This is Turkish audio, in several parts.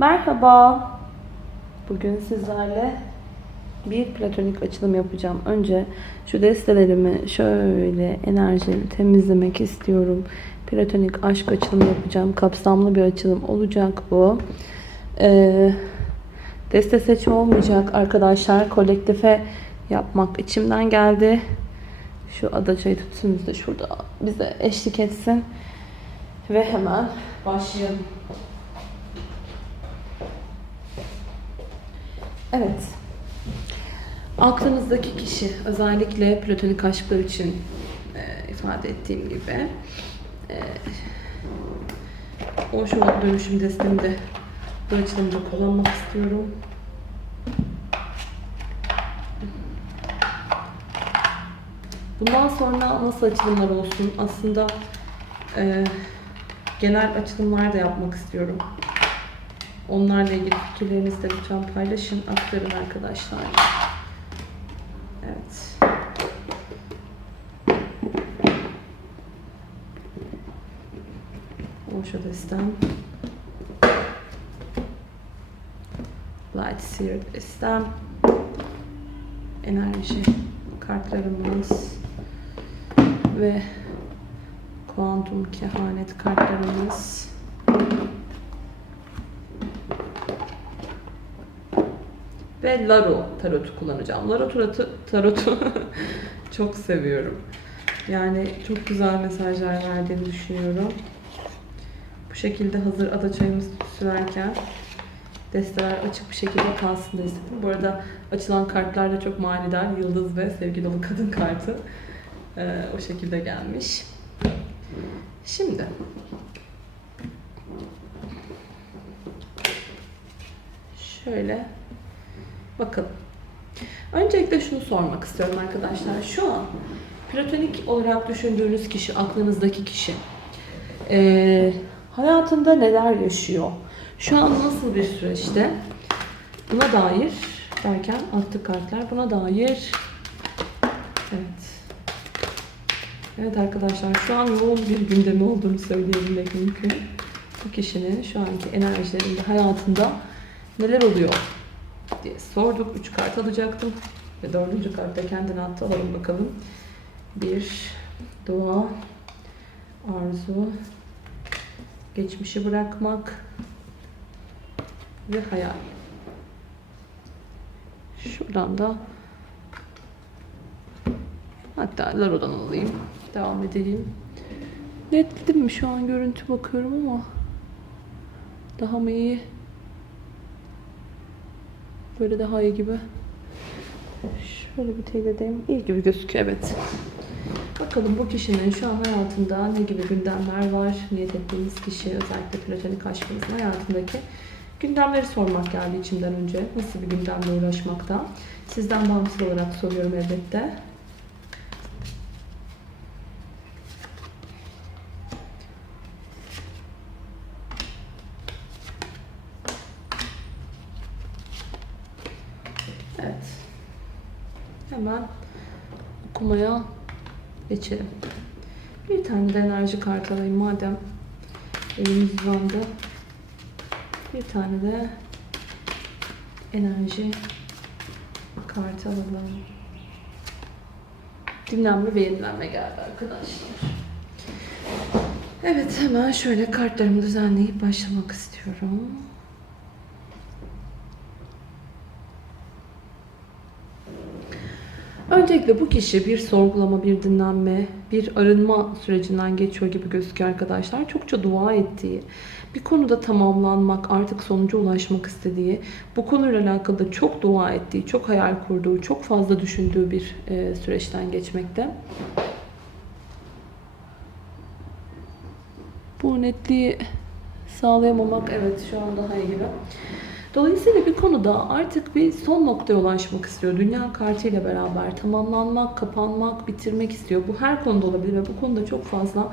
Merhaba. Bugün sizlerle bir platonik açılım yapacağım. Önce şu destelerimi şöyle enerjimi temizlemek istiyorum. Platonik aşk açılımı yapacağım. Kapsamlı bir açılım olacak bu. Ee, deste seçimi olmayacak arkadaşlar. Kolektife yapmak içimden geldi. Şu adaçayı tutsunuz da şurada bize eşlik etsin. Ve hemen başlayalım. Evet. Aklınızdaki kişi özellikle platonik aşklar için e, ifade ettiğim gibi e, o şu an dönüşüm destemi bu açılımda kullanmak istiyorum. Bundan sonra nasıl açılımlar olsun? Aslında e, genel açılımlar da yapmak istiyorum. Onlarla ilgili fikirlerinizi de lütfen paylaşın, aktarın arkadaşlar. Evet. Osho destem. Light Seared destem. Enerji kartlarımız ve kuantum kehanet kartlarımız. Ve Laro tarotu kullanacağım. Laro tarotu, tarotu çok seviyorum. Yani çok güzel mesajlar verdiğini düşünüyorum. Bu şekilde hazır ada çayımızı sürerken desteler açık bir şekilde kalsın da istedim. Bu arada açılan kartlar da çok manidar. Yıldız ve sevgi dolu kadın kartı. Ee, o şekilde gelmiş. Şimdi şöyle bakalım. Öncelikle şunu sormak istiyorum arkadaşlar. Şu an platonik olarak düşündüğünüz kişi, aklınızdaki kişi ee, hayatında neler yaşıyor? Şu an nasıl bir süreçte? Buna dair derken attı kartlar buna dair evet Evet arkadaşlar şu an yoğun bir gündemi olduğunu söyleyebilmek mümkün. Bu kişinin şu anki enerjilerinde hayatında neler oluyor diye sorduk. Üç kart alacaktım. Ve dördüncü kartta kendine attı. Alalım bakalım. Bir dua, arzu, geçmişi bırakmak ve hayal. Şuradan da hatta Laro'dan alayım. Devam edelim. Netledim mi? Şu an görüntü bakıyorum ama daha mı iyi? Böyle daha iyi gibi. Şöyle bir teyit edeyim. İyi gibi gözüküyor evet. Bakalım bu kişinin şu an hayatında ne gibi gündemler var? Niyet ettiğimiz kişi özellikle platonik aşkımızın hayatındaki gündemleri sormak geldi içimden önce. Nasıl bir gündemle uğraşmakta? Sizden bağımsız olarak soruyorum elbette. Evet. Hemen okumaya geçelim. Bir tane de enerji kartı alayım madem elimiz uzandı. Bir tane de enerji kartı alalım. Dinlenme ve yenilenme geldi arkadaşlar. Evet hemen şöyle kartlarımı düzenleyip başlamak istiyorum. Öncelikle bu kişi bir sorgulama, bir dinlenme, bir arınma sürecinden geçiyor gibi gözüküyor arkadaşlar. Çokça dua ettiği, bir konuda tamamlanmak, artık sonuca ulaşmak istediği, bu konuyla alakalı da çok dua ettiği, çok hayal kurduğu, çok fazla düşündüğü bir e, süreçten geçmekte. Bu netliği sağlayamamak evet şu an daha iyi gibi. Dolayısıyla bir konuda artık bir son noktaya ulaşmak istiyor. Dünya kartıyla beraber tamamlanmak, kapanmak, bitirmek istiyor. Bu her konuda olabilir ve bu konuda çok fazla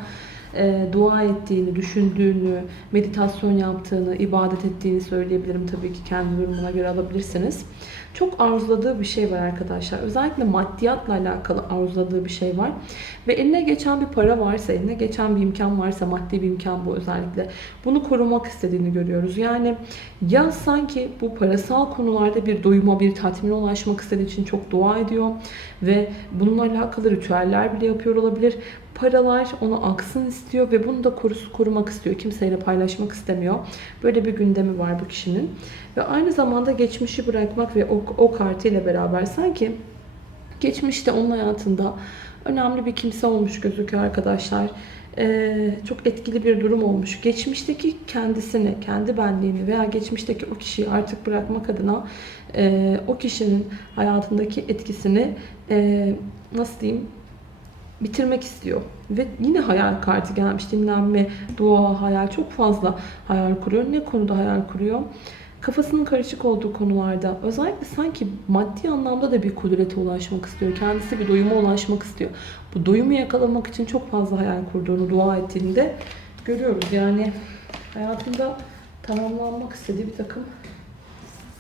e, dua ettiğini, düşündüğünü, meditasyon yaptığını, ibadet ettiğini söyleyebilirim. Tabii ki kendi yorumuna göre alabilirsiniz. Çok arzuladığı bir şey var arkadaşlar. Özellikle maddiyatla alakalı arzuladığı bir şey var. Ve eline geçen bir para varsa, eline geçen bir imkan varsa, maddi bir imkan bu özellikle. Bunu korumak istediğini görüyoruz. Yani ya sanki bu parasal konularda bir doyuma, bir tatmine ulaşmak istediği için çok dua ediyor. Ve bununla alakalı ritüeller bile yapıyor olabilir. Paralar onu aksın istiyor ve bunu da korusu, korumak istiyor. Kimseyle paylaşmak istemiyor. Böyle bir gündemi var bu kişinin. Ve aynı zamanda geçmişi bırakmak ve o, o kartıyla beraber sanki geçmişte onun hayatında önemli bir kimse olmuş gözüküyor arkadaşlar. Ee, çok etkili bir durum olmuş. Geçmişteki kendisini, kendi benliğini veya geçmişteki o kişiyi artık bırakmak adına e, o kişinin hayatındaki etkisini e, nasıl diyeyim bitirmek istiyor. Ve yine hayal kartı gelmiş. Dinlenme, dua, hayal çok fazla hayal kuruyor. Ne konuda hayal kuruyor? Kafasının karışık olduğu konularda özellikle sanki maddi anlamda da bir kudrete ulaşmak istiyor. Kendisi bir doyuma ulaşmak istiyor. Bu doyumu yakalamak için çok fazla hayal kurduğunu, dua ettiğini de görüyoruz. Yani hayatında tamamlanmak istediği bir takım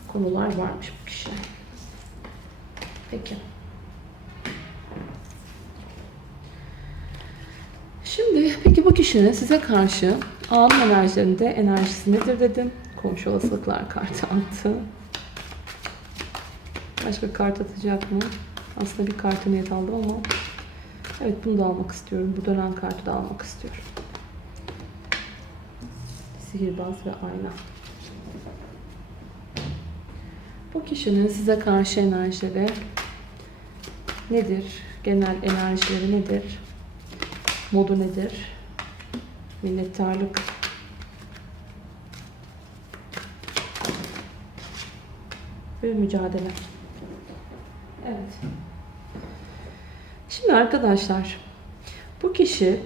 konular varmış bu kişinin. Peki. Şimdi peki bu kişinin size karşı anın enerjilerinde enerjisi nedir dedim. Komşu olasılıklar kartı attı. Başka kart atacak mı? Aslında bir kartı niyet aldım ama evet bunu da almak istiyorum. Bu dönen kartı da almak istiyorum. Sihirbaz ve ayna. Bu kişinin size karşı enerjileri nedir? Genel enerjileri nedir? Modu nedir? Minnettarlık. Ve mücadele. Evet. Şimdi arkadaşlar bu kişi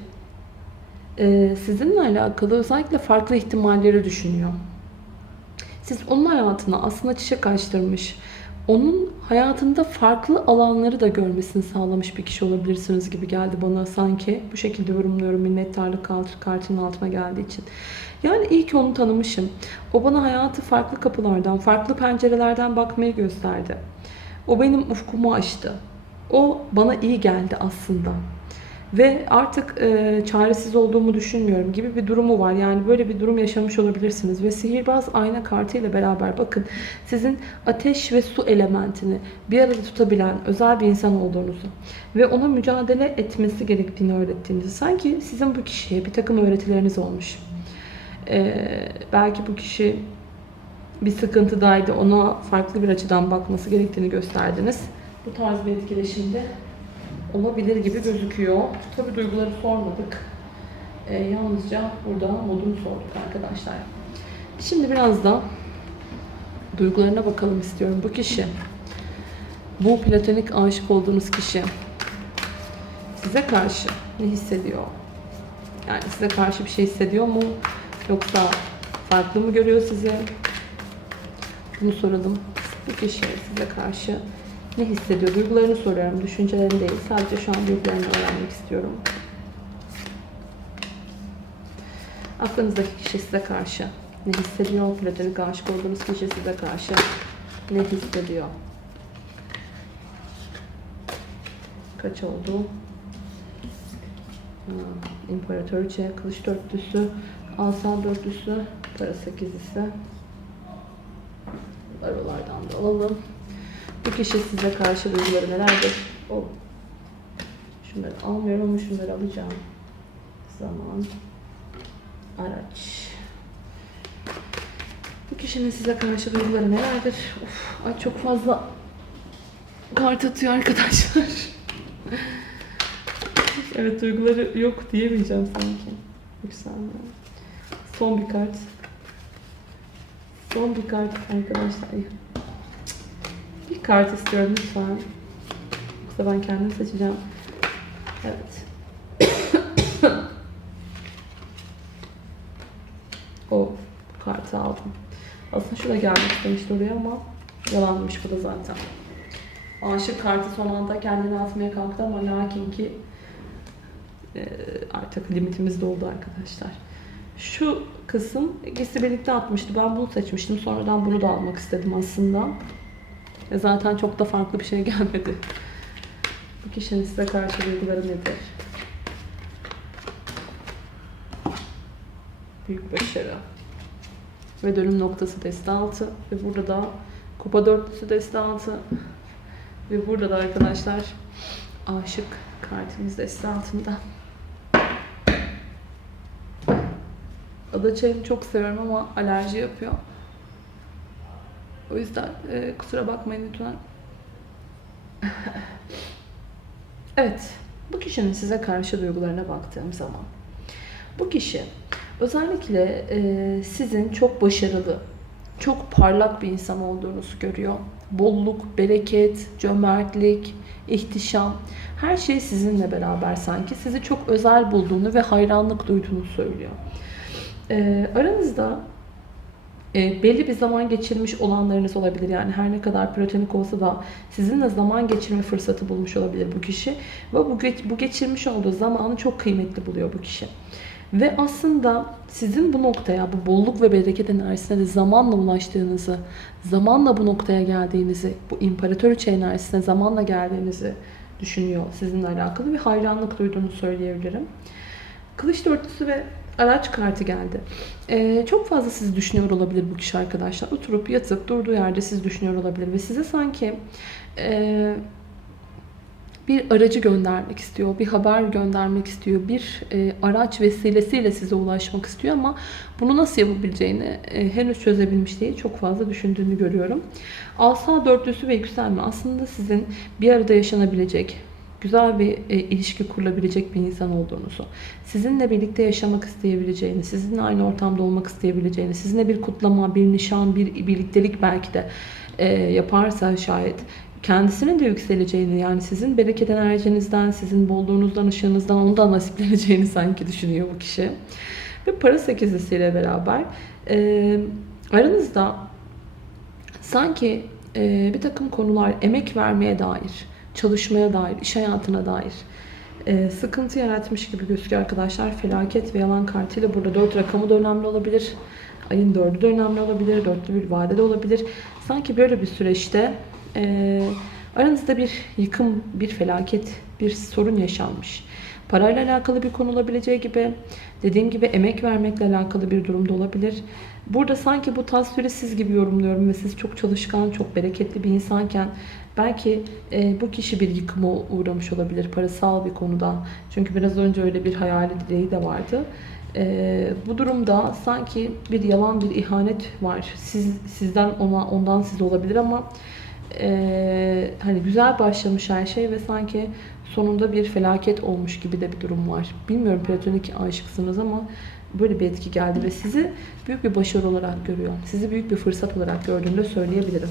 e, sizinle alakalı özellikle farklı ihtimalleri düşünüyor. Siz onun hayatına aslında çiçek açtırmış, onun hayatında farklı alanları da görmesini sağlamış bir kişi olabilirsiniz gibi geldi bana sanki. Bu şekilde yorumluyorum minnettarlık kart- kartının altına geldiği için. Yani iyi ki onu tanımışım. O bana hayatı farklı kapılardan, farklı pencerelerden bakmayı gösterdi. O benim ufkumu açtı. O bana iyi geldi aslında. Ve artık e, çaresiz olduğumu düşünmüyorum gibi bir durumu var. Yani böyle bir durum yaşamış olabilirsiniz. Ve sihirbaz ayna kartı ile beraber bakın sizin ateş ve su elementini bir arada tutabilen özel bir insan olduğunuzu ve ona mücadele etmesi gerektiğini öğrettiğinizi sanki sizin bu kişiye bir takım öğretileriniz olmuş. E, belki bu kişi bir sıkıntıdaydı. Ona farklı bir açıdan bakması gerektiğini gösterdiniz. Bu tarz bir etkileşimde olabilir gibi gözüküyor. Tabii duyguları sormadık. Ee, yalnızca burada modunu sorduk arkadaşlar. Şimdi biraz da duygularına bakalım istiyorum. Bu kişi, bu platonik aşık olduğunuz kişi size karşı ne hissediyor? Yani size karşı bir şey hissediyor mu? Yoksa farklı mı görüyor sizi? Bunu soralım. Bu kişi size karşı ne hissediyor? Duygularını soruyorum. Düşüncelerini değil. Sadece şu an duygularını öğrenmek istiyorum. Aklınızdaki kişi size karşı ne hissediyor? Platonik aşık olduğunuz kişi size karşı ne hissediyor? Kaç oldu? Ha, İmparatoriçe, kılıç dörtlüsü, asal dörtlüsü, para sekizlisi. Barolardan da alalım. Bu kişi size karşı duyguları nelerdir? O. Şunları almıyorum ama şunları alacağım. Zaman. Araç. Bu kişinin size karşı duyguları nelerdir? Of, ay çok fazla kart atıyor arkadaşlar. evet duyguları yok diyemeyeceğim sanki. Yükselmiyor. Son bir kart. Son bir kart arkadaşlar. Bir kart istiyorum lütfen. Yoksa ben kendim seçeceğim. Evet. o kartı aldım. Aslında şu da gelmek istemişti oraya ama yalanmış bu da zaten. Aşık kartı son anda kendini atmaya kalktı ama lakin ki e, artık limitimiz doldu arkadaşlar. Şu kısım ikisi birlikte atmıştı. Ben bunu seçmiştim. Sonradan bunu da almak istedim aslında. E zaten çok da farklı bir şey gelmedi. Bu kişinin size karşı duyguları nedir? Büyük başarı. Ve dönüm noktası deste altı. Ve burada da kupa dörtlüsü deste altı. Ve burada da arkadaşlar aşık kartımız deste altında. Ada çayını çok seviyorum ama alerji yapıyor. O yüzden e, kusura bakmayın lütfen. evet, bu kişinin size karşı duygularına baktığım zaman bu kişi özellikle e, sizin çok başarılı, çok parlak bir insan olduğunuzu görüyor. Bolluk, bereket, cömertlik, ihtişam her şey sizinle beraber sanki. Sizi çok özel bulduğunu ve hayranlık duyduğunu söylüyor. E, aranızda e, belli bir zaman geçirmiş olanlarınız olabilir. Yani her ne kadar platonik olsa da sizinle zaman geçirme fırsatı bulmuş olabilir bu kişi. Ve bu, bu geçirmiş olduğu zamanı çok kıymetli buluyor bu kişi. Ve aslında sizin bu noktaya, bu bolluk ve bereket enerjisine de zamanla ulaştığınızı, zamanla bu noktaya geldiğinizi, bu imparatoriçe enerjisine zamanla geldiğinizi düşünüyor sizinle alakalı ve hayranlık duyduğunu söyleyebilirim. Kılıç dörtlüsü ve araç kartı geldi. Ee, çok fazla sizi düşünüyor olabilir bu kişi arkadaşlar. Oturup yatıp durduğu yerde sizi düşünüyor olabilir ve size sanki e, bir aracı göndermek istiyor, bir haber göndermek istiyor, bir e, araç vesilesiyle size ulaşmak istiyor ama bunu nasıl yapabileceğini e, henüz çözebilmiş değil. Çok fazla düşündüğünü görüyorum. Asa dörtlüsü ve yükselme aslında sizin bir arada yaşanabilecek, güzel bir e, ilişki kurulabilecek bir insan olduğunuzu, sizinle birlikte yaşamak isteyebileceğini, sizinle aynı ortamda olmak isteyebileceğini, sizinle bir kutlama, bir nişan, bir birliktelik belki de e, yaparsa şayet kendisinin de yükseleceğini yani sizin bereket enerjinizden, sizin bolluğunuzdan, ışığınızdan ondan nasipleneceğini sanki düşünüyor bu kişi. Ve para sekizlisiyle beraber e, aranızda sanki e, bir takım konular emek vermeye dair, çalışmaya dair, iş hayatına dair e, sıkıntı yaratmış gibi gözüküyor arkadaşlar. Felaket ve yalan kartıyla burada 4 rakamı da önemli olabilir. Ayın 4'ü de önemli olabilir. Dörtlü bir vade de olabilir. Sanki böyle bir süreçte e, aranızda bir yıkım, bir felaket, bir sorun yaşanmış. Parayla alakalı bir konu olabileceği gibi, dediğim gibi emek vermekle alakalı bir durumda olabilir. Burada sanki bu tasviri siz gibi yorumluyorum ve siz çok çalışkan, çok bereketli bir insanken belki e, bu kişi bir yıkıma uğramış olabilir parasal bir konuda. Çünkü biraz önce öyle bir hayali dileği de vardı. E, bu durumda sanki bir yalan, bir ihanet var. Siz sizden ona, ondan size olabilir ama e, hani güzel başlamış her şey ve sanki sonunda bir felaket olmuş gibi de bir durum var. Bilmiyorum platonik aşıksınız ama böyle bir etki geldi ve sizi büyük bir başarı olarak görüyor. Sizi büyük bir fırsat olarak gördüğünü de söyleyebilirim.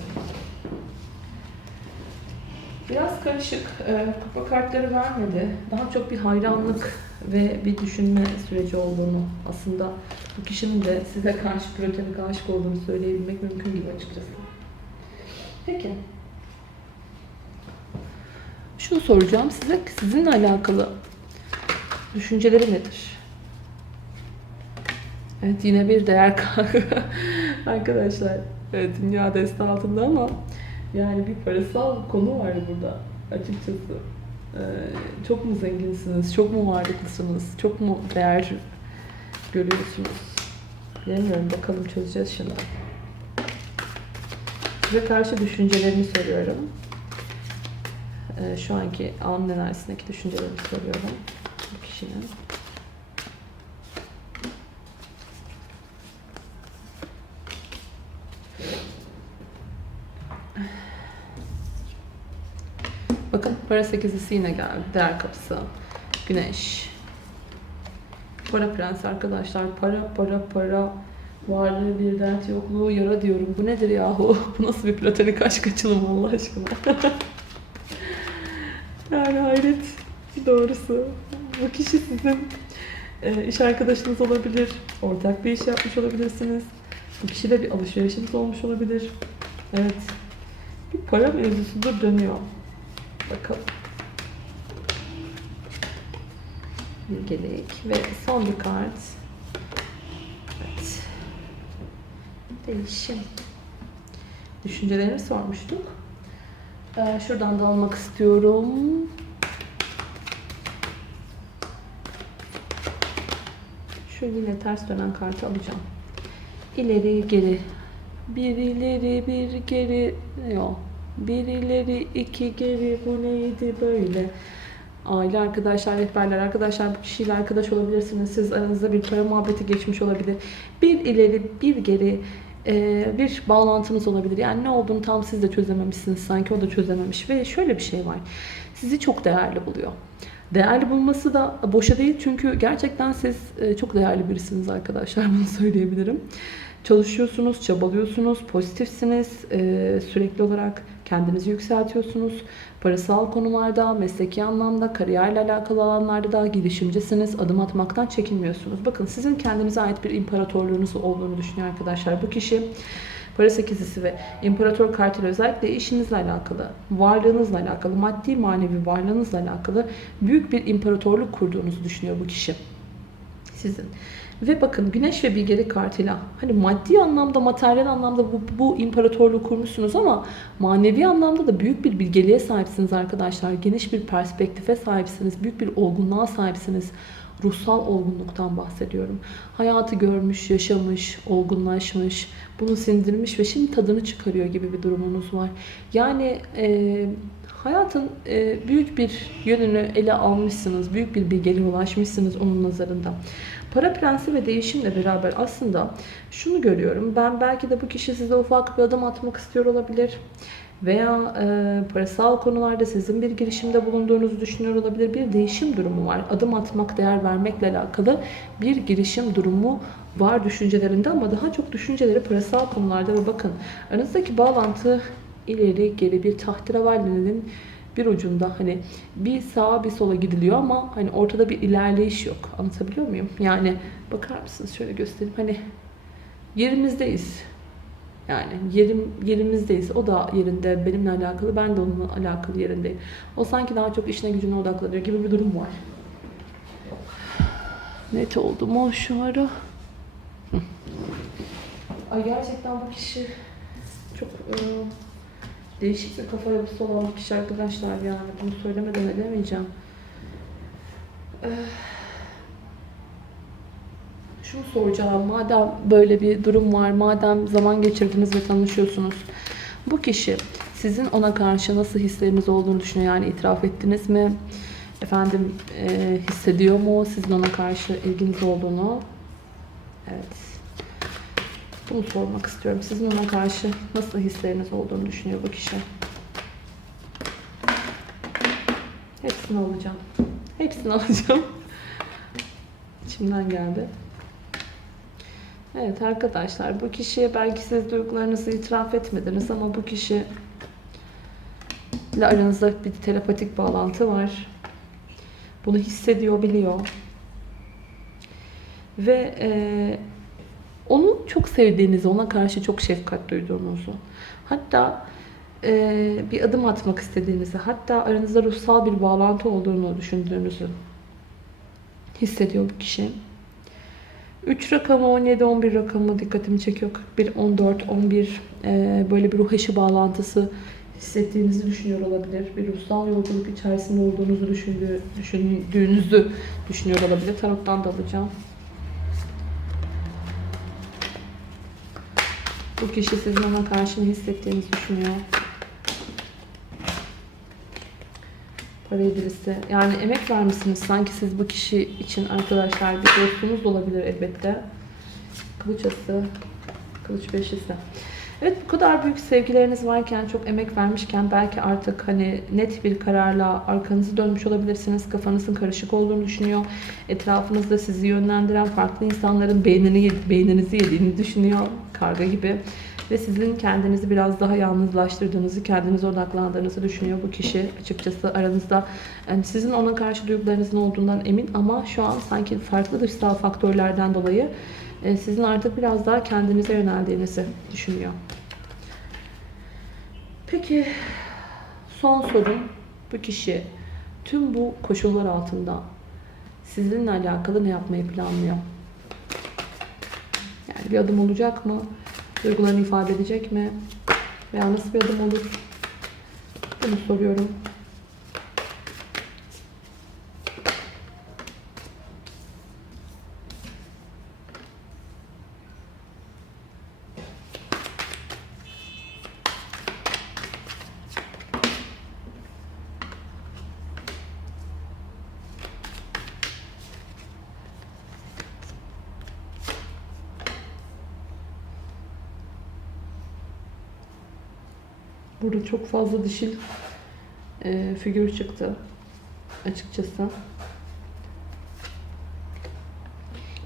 Biraz karışık. E, kupa kartları vermedi. Daha çok bir hayranlık ve bir düşünme süreci olduğunu aslında bu kişinin de size karşı platonik aşık olduğunu söyleyebilmek mümkün gibi açıkçası. Peki. Şunu soracağım size. Sizinle alakalı düşünceleri nedir? Evet yine bir değer kaybı. Arkadaşlar evet, dünya deste altında ama yani bir parasal konu var burada açıkçası. Ee, çok mu zenginsiniz? Çok mu varlıklısınız? Çok mu değer görüyorsunuz? Bilmiyorum bakalım çözeceğiz şimdi. Size karşı düşüncelerimi soruyorum. Ee, şu anki an enerjisindeki düşüncelerimi soruyorum. Bu kişinin. Bakın para sekizlisi yine geldi. Değer kapısı. Güneş. Para prensi arkadaşlar. Para para para. Varlığı bir dert yokluğu yara diyorum. Bu nedir yahu? Bu nasıl bir platonik aşk açılımı Allah aşkına? yani hayret doğrusu. Bu kişi sizin e, iş arkadaşınız olabilir. Ortak bir iş yapmış olabilirsiniz. Bu kişiyle bir alışverişiniz olmuş olabilir. Evet. Bir para mevzusudur dönüyor. Bakalım. bilgelik ve son bir kart. Evet. Değişim. Düşüncelerimi sormuştuk. Ee, şuradan da almak istiyorum. Şu yine ters dönen kartı alacağım. İleri geri. Bir ileri bir geri. Yok. Bir ileri iki geri. Bu neydi böyle? Aile arkadaşlar, rehberler arkadaşlar bu kişiyle arkadaş olabilirsiniz. Siz aranızda bir para muhabbeti geçmiş olabilir. Bir ileri bir geri e, bir bağlantınız olabilir. Yani ne olduğunu tam siz de çözememişsiniz sanki o da çözememiş. Ve şöyle bir şey var. Sizi çok değerli buluyor. Değerli bulması da boşa değil çünkü gerçekten siz e, çok değerli birisiniz arkadaşlar bunu söyleyebilirim. Çalışıyorsunuz, çabalıyorsunuz, pozitifsiniz, e, sürekli olarak kendinizi yükseltiyorsunuz. Parasal konularda, mesleki anlamda, kariyerle alakalı alanlarda da girişimcisiniz, adım atmaktan çekinmiyorsunuz. Bakın sizin kendinize ait bir imparatorluğunuz olduğunu düşünüyor arkadaşlar. Bu kişi para sekizisi ve imparator kartıyla özellikle işinizle alakalı, varlığınızla alakalı, maddi manevi varlığınızla alakalı büyük bir imparatorluk kurduğunuzu düşünüyor bu kişi. Sizin. Ve bakın güneş ve bilgelik kartıyla hani maddi anlamda, materyal anlamda bu, bu imparatorluğu kurmuşsunuz ama manevi anlamda da büyük bir bilgeliğe sahipsiniz arkadaşlar. Geniş bir perspektife sahipsiniz, büyük bir olgunluğa sahipsiniz. Ruhsal olgunluktan bahsediyorum. Hayatı görmüş, yaşamış, olgunlaşmış, bunu sindirmiş ve şimdi tadını çıkarıyor gibi bir durumunuz var. Yani e, hayatın e, büyük bir yönünü ele almışsınız, büyük bir bilgeliğe ulaşmışsınız onun nazarında. Para prensi ve değişimle beraber aslında şunu görüyorum. Ben belki de bu kişi size ufak bir adım atmak istiyor olabilir. Veya e, parasal konularda sizin bir girişimde bulunduğunuzu düşünüyor olabilir. Bir değişim durumu var. Adım atmak, değer vermekle alakalı bir girişim durumu var düşüncelerinde ama daha çok düşünceleri parasal konularda ve bakın aranızdaki bağlantı ileri geri bir tahterevallenin bir ucunda hani bir sağa bir sola gidiliyor ama hani ortada bir ilerleyiş yok. Anlatabiliyor muyum? Yani bakar mısınız şöyle göstereyim. Hani yerimizdeyiz. Yani yerim yerimizdeyiz. O da yerinde benimle alakalı, ben de onunla alakalı yerindeyim. O sanki daha çok işine gücüne odaklanıyor gibi bir durum var. Net oldu mu şu ara? Ay gerçekten bu kişi çok e, değişik bir kafa yapısı olan bir kişi arkadaşlar yani bunu söylemeden edemeyeceğim. Eh, Şunu soracağım madem böyle bir durum var madem zaman geçirdiniz ve tanışıyorsunuz bu kişi sizin ona karşı nasıl hisleriniz olduğunu düşünüyor yani itiraf ettiniz mi efendim e, hissediyor mu sizin ona karşı ilginiz olduğunu evet bunu sormak istiyorum. Sizin ona karşı nasıl hisleriniz olduğunu düşünüyor bu kişi? Hepsini alacağım. Hepsini alacağım. İçimden geldi. Evet arkadaşlar bu kişiye belki siz duygularınızı itiraf etmediniz ama bu kişi ile aranızda bir telepatik bağlantı var. Bunu hissediyor, biliyor. Ve eee onu çok sevdiğinizi, ona karşı çok şefkat duyduğunuzu, hatta e, bir adım atmak istediğinizi, hatta aranızda ruhsal bir bağlantı olduğunu düşündüğünüzü hissediyor bu kişi. 3 rakamı, 17, 11 rakamı dikkatimi çekiyor. 41, 14, 11 e, böyle bir ruh eşi bağlantısı hissettiğinizi düşünüyor olabilir. Bir ruhsal yolculuk içerisinde olduğunuzu düşündüğü, düşündüğünüzü düşünüyor olabilir. Tarottan da alacağım. Bu kişi sizin ona karşı hissettiğinizi düşünüyor. Para birisi. Yani emek vermişsiniz. Sanki siz bu kişi için arkadaşlar bir dostunuz olabilir elbette. Kılıç ası, kılıç beşisi. Evet bu kadar büyük sevgileriniz varken, çok emek vermişken belki artık hani net bir kararla arkanızı dönmüş olabilirsiniz. Kafanızın karışık olduğunu düşünüyor. Etrafınızda sizi yönlendiren farklı insanların beynini, beyninizi yediğini düşünüyor. Karga gibi. Ve sizin kendinizi biraz daha yalnızlaştırdığınızı, kendinize odaklandığınızı düşünüyor bu kişi. Açıkçası aranızda yani sizin ona karşı duygularınızın olduğundan emin ama şu an sanki farklı dışsal faktörlerden dolayı e, sizin artık biraz daha kendinize yöneldiğinizi düşünüyor. Peki son sorum bu kişi tüm bu koşullar altında sizinle alakalı ne yapmayı planlıyor? Yani bir adım olacak mı? Duygularını ifade edecek mi? Veya nasıl bir adım olur? Bunu soruyorum. Burada çok fazla dişil e, figür çıktı açıkçası.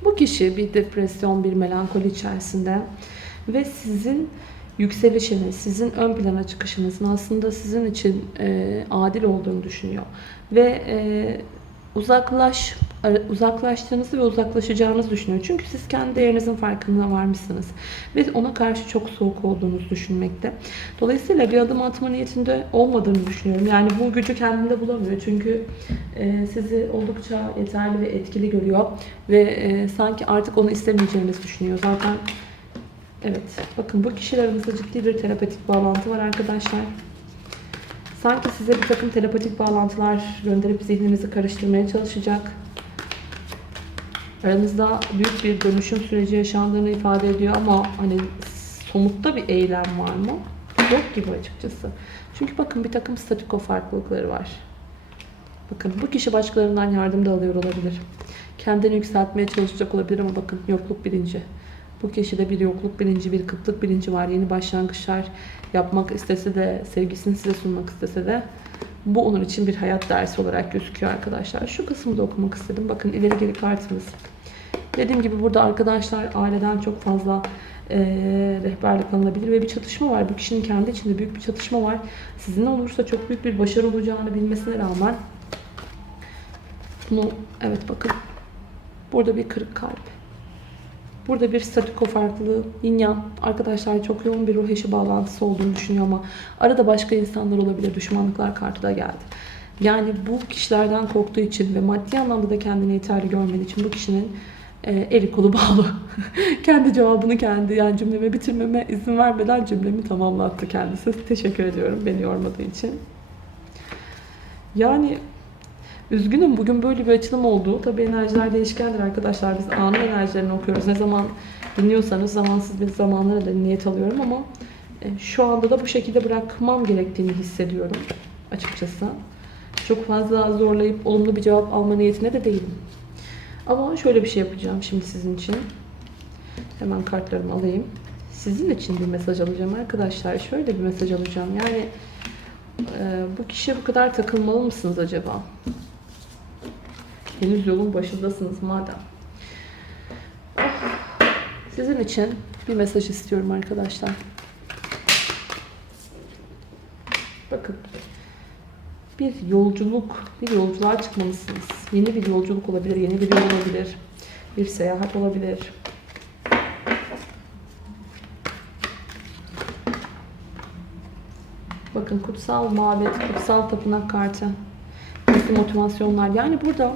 Bu kişi bir depresyon, bir melankoli içerisinde ve sizin yükselişiniz, sizin ön plana çıkışınızın aslında sizin için e, adil olduğunu düşünüyor. Ve e, uzaklaş uzaklaştığınızı ve uzaklaşacağınızı düşünüyor. Çünkü siz kendi değerinizin farkında varmışsınız. Ve ona karşı çok soğuk olduğunuzu düşünmekte. Dolayısıyla bir adım atma niyetinde olmadığını düşünüyorum. Yani bu gücü kendinde bulamıyor. Çünkü e, sizi oldukça yeterli ve etkili görüyor. Ve e, sanki artık onu istemeyeceğinizi düşünüyor. Zaten evet bakın bu kişiler arasında ciddi bir terapetik bağlantı var arkadaşlar. Sanki size bir takım telepatik bağlantılar gönderip zihninizi karıştırmaya çalışacak. Aranızda büyük bir dönüşüm süreci yaşandığını ifade ediyor ama hani somutta bir eylem var mı? Yok gibi açıkçası. Çünkü bakın bir takım statüko farklılıkları var. Bakın bu kişi başkalarından yardım da alıyor olabilir. Kendini yükseltmeye çalışacak olabilir ama bakın yokluk bilinci. Bu kişide bir yokluk bilinci, bir kıtlık bilinci var. Yeni başlangıçlar yapmak istese de, sevgisini size sunmak istese de bu onun için bir hayat dersi olarak gözüküyor arkadaşlar. Şu kısmı da okumak istedim. Bakın ileri geri kartımız. Dediğim gibi burada arkadaşlar aileden çok fazla e, rehberlik alınabilir ve bir çatışma var. Bu kişinin kendi içinde büyük bir çatışma var. Sizin olursa çok büyük bir başarı olacağını bilmesine rağmen bunu evet bakın burada bir kırık kalp. Burada bir statüko farklılığı, yin. Arkadaşlar çok yoğun bir ruh eşi bağlantısı olduğunu düşünüyor ama arada başka insanlar olabilir. Düşmanlıklar kartı da geldi. Yani bu kişilerden korktuğu için ve maddi anlamda da kendini yeterli görmediği için bu kişinin e, eli kolu bağlı. kendi cevabını kendi yani cümlemi bitirmeme izin vermeden cümlemi tamamlattı kendisi. Teşekkür ediyorum beni yormadığı için. Yani Üzgünüm bugün böyle bir açılım oldu. Tabii enerjiler değişkendir arkadaşlar. Biz anın enerjilerini okuyoruz. Ne zaman dinliyorsanız zamansız bir zamanlara da niyet alıyorum ama e, şu anda da bu şekilde bırakmam gerektiğini hissediyorum açıkçası. Çok fazla zorlayıp olumlu bir cevap alma niyetine de değilim. Ama şöyle bir şey yapacağım şimdi sizin için. Hemen kartlarımı alayım. Sizin için bir mesaj alacağım arkadaşlar. Şöyle bir mesaj alacağım. Yani e, bu kişiye bu kadar takılmalı mısınız acaba? Henüz yolun başındasınız madem. Oh. Sizin için bir mesaj istiyorum arkadaşlar. Bakın. Bir yolculuk, bir yolculuğa çıkmalısınız. Yeni bir yolculuk olabilir, yeni bir yol olabilir. Bir seyahat olabilir. Bakın kutsal mabet, kutsal tapınak kartı. Nasıl motivasyonlar. Yani burada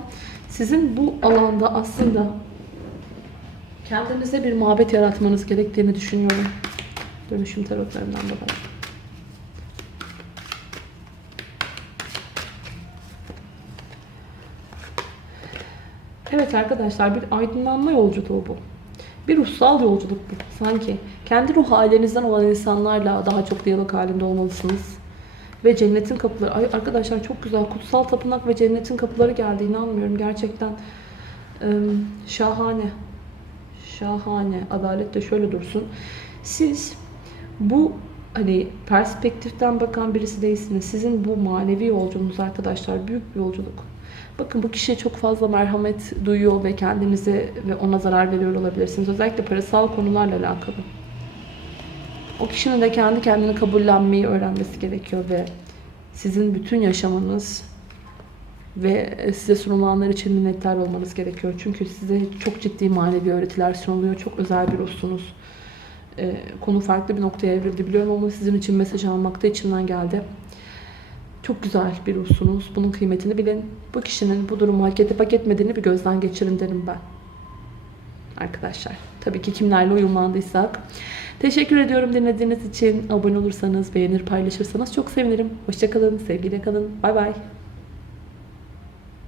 sizin bu alanda aslında kendinize bir mabet yaratmanız gerektiğini düşünüyorum. Dönüşüm tarotlarından dolayı. Evet arkadaşlar bir aydınlanma yolculuğu bu. Bir ruhsal yolculuk bu sanki. Kendi ruh halinizden olan insanlarla daha çok diyalog halinde olmalısınız. Ve cennetin kapıları. Ay arkadaşlar çok güzel. Kutsal tapınak ve cennetin kapıları geldi. İnanmıyorum gerçekten. Şahane. Şahane. Adalet de şöyle dursun. Siz bu hani perspektiften bakan birisi değilsiniz. Sizin bu manevi yolculuğunuz arkadaşlar büyük bir yolculuk. Bakın bu kişiye çok fazla merhamet duyuyor ve kendinize ve ona zarar veriyor olabilirsiniz. Özellikle parasal konularla alakalı. O kişinin de kendi kendini kabullenmeyi öğrenmesi gerekiyor ve sizin bütün yaşamınız ve size sunulanlar için minnettar olmanız gerekiyor. Çünkü size çok ciddi manevi öğretiler sunuluyor. Çok özel bir ruhsunuz. Ee, konu farklı bir noktaya evrildi biliyorum ama sizin için mesaj almak da içimden geldi. Çok güzel bir ruhsunuz. Bunun kıymetini bilin. Bu kişinin bu durumu hak edip hak etmediğini bir gözden geçirin derim ben. Arkadaşlar. Tabii ki kimlerle uyumlandıysak. Teşekkür ediyorum dinlediğiniz için. Abone olursanız, beğenir, paylaşırsanız çok sevinirim. Hoşçakalın, sevgiyle kalın. Bay bay.